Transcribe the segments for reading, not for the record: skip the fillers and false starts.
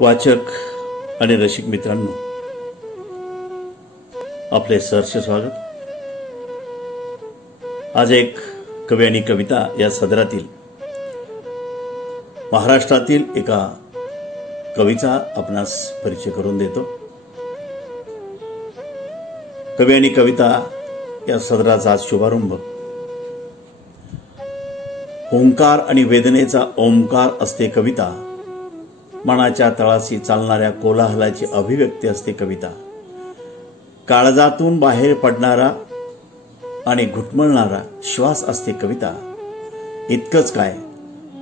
वाचक आणि रसिक मित्रांनो, आपले सहर्ष स्वागत। आज एक कवी आणि कविता या सदरातील महाराष्ट्रातील एका कवीचा आपणास परिचय करून देतो। कवी आणि कविता या सदराचा आज शुभारंभ ओंकार आणि वेदनेचा ओंकार असते कविता, मनाच्या तळाशी चालणाऱ्या कोलाहलाची अभिव्यक्ती असते कविता, काळजातून बाहेर पडणारा आणि घुटमळणारा श्वास असते कविता। इतकंच काय,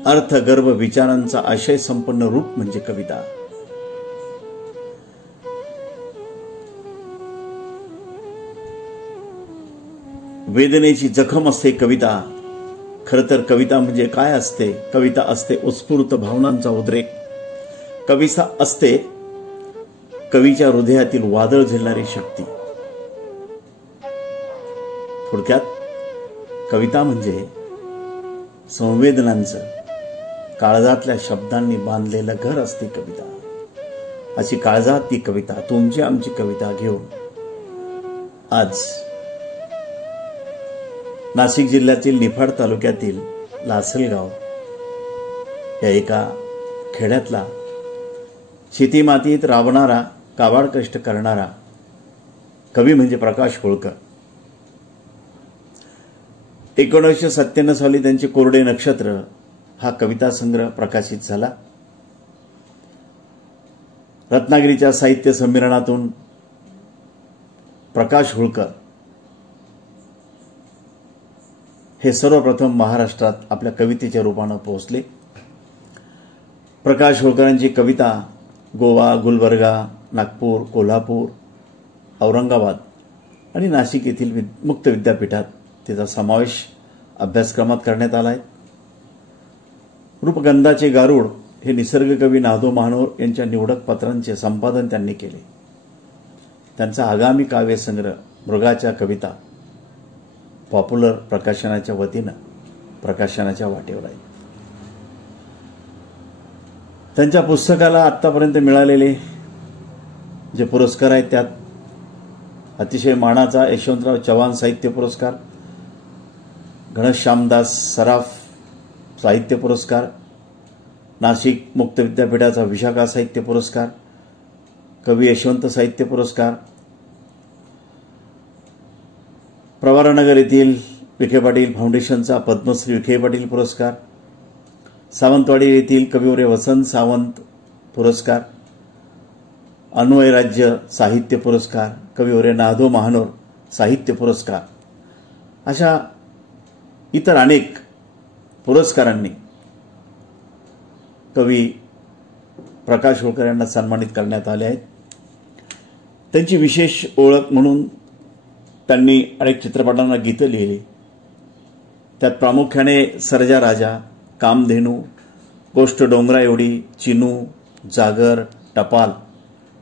अर्थगर्भ विचारांचा आशय संपन्न रूप म्हणजे कविता। वेदनेची जखम असते कविता। खरं तर कविता म्हणजे काय असते? कविता असते उत्स्फूर्त भावनांचा उद्रेक। कविता असते कवीच्या हृदयातील वादळ झेलणारी शक्ती। थोडक्यात कविता म्हणजे संवेदनांचं काळजातल्या शब्दांनी बांधलेलं घर असते कविता। अशी काळजात ती कविता, तुमची आमची कविता घेऊन आज नाशिक जिल्ह्यातील निफाड तालुक्यातील लासलगाव या एका खेड्यातला शेती मातीत राबणारा, काबाड कष्ट करणारा कवी म्हणजे प्रकाश होळकर। 1997 साली त्यांचे कोरडे नक्षत्र हा कविता संग्रह प्रकाशित झाला। रत्नागिरीच्या साहित्य संमेलनातून प्रकाश होळकर हे सर्वप्रथम महाराष्ट्रात आपल्या कवितेच्या रूपाने पोहोचले। प्रकाश होळकरांची कविता गोवा, गुलबर्गा, नागपूर, कोल्हापूर, औरंगाबाद आणि नाशिक येथील मुक्त विद्यापीठात त्याचा समावेश अभ्यासक्रमात करण्यात आला आहे। रूपगंधाचे गारुड हे निसर्गकवी नादो महानोर यांच्या निवडक पत्रांचे संपादन त्यांनी केले। त्यांचा आगामी काव्यसंग्रह मृगाच्या कविता पॉप्युलर प्रकाशनाच्या वतीनं प्रकाशनाच्या वाटेवर आहे। त्यांच्या पुस्तकाला आतापर्यंत मिळालेले जे पुरस्कार आहेत त्यात अतिशय मानाचा यशवंतराव चव्हाण साहित्य पुरस्कार, घनश्यामदास सराफ साहित्य पुरस्कार, नाशिक मुक्त विद्यापीठाचा विशाखा साहित्य पुरस्कार, कवी यशवंत साहित्य पुरस्कार, प्रवरानगर येथील विखे पाटील फाउंडेशनचा पद्मश्री विखे पाटील पुरस्कार, सावंतवाडी येथील कविवर्य वसंत सावंत पुरस्कार, अन्वय राज्य साहित्य पुरस्कार, कविवर्य नादो महानोर साहित्य पुरस्कार, अशा इतर अनेक पुरस्कारांनी कवी प्रकाश होळकर यांना सन्मानित करण्यात आले आहेत। त्यांची विशेष ओळख म्हणून त्यांनी अनेक चित्रपटांना गीतं लिहिली। त्यात प्रामुख्याने सर्जा राजा, कामधेनू, गोष्ट डोंगरा एवढी, चिनू, जागर, टपाल,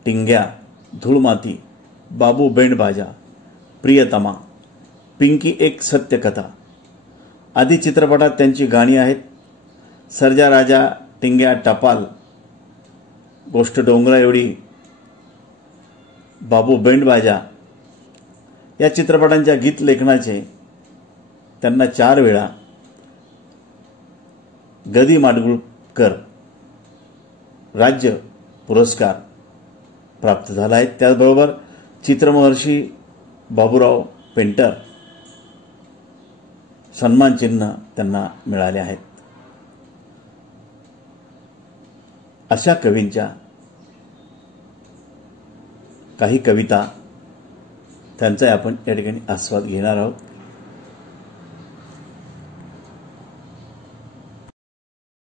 टिंग्या, धूळमाती, बाबू बेंडबाजा, प्रियतमा, पिंकी एक सत्यकथा आदी चित्रपटात त्यांची गाणी आहेत। सर्जा राजा, टिंग्या, टपाल, गोष्ट डोंगरा एवढी, बाबू बेंडबाजा या चित्रपटांच्या गीत लेखनाचे त्यांना 4 वेळा गदी माडगुळकर राज्य पुरस्कार प्राप्त झाला आहे। त्याचबरोबर चित्रमहर्षी बाबूराव पेंटर सन्मान चिन्ह त्यांना मिळाले आहेत। अशा कवींच्या काही कविता त्यांचा आपण या ठिकाणी आस्वाद घेणार आहोत।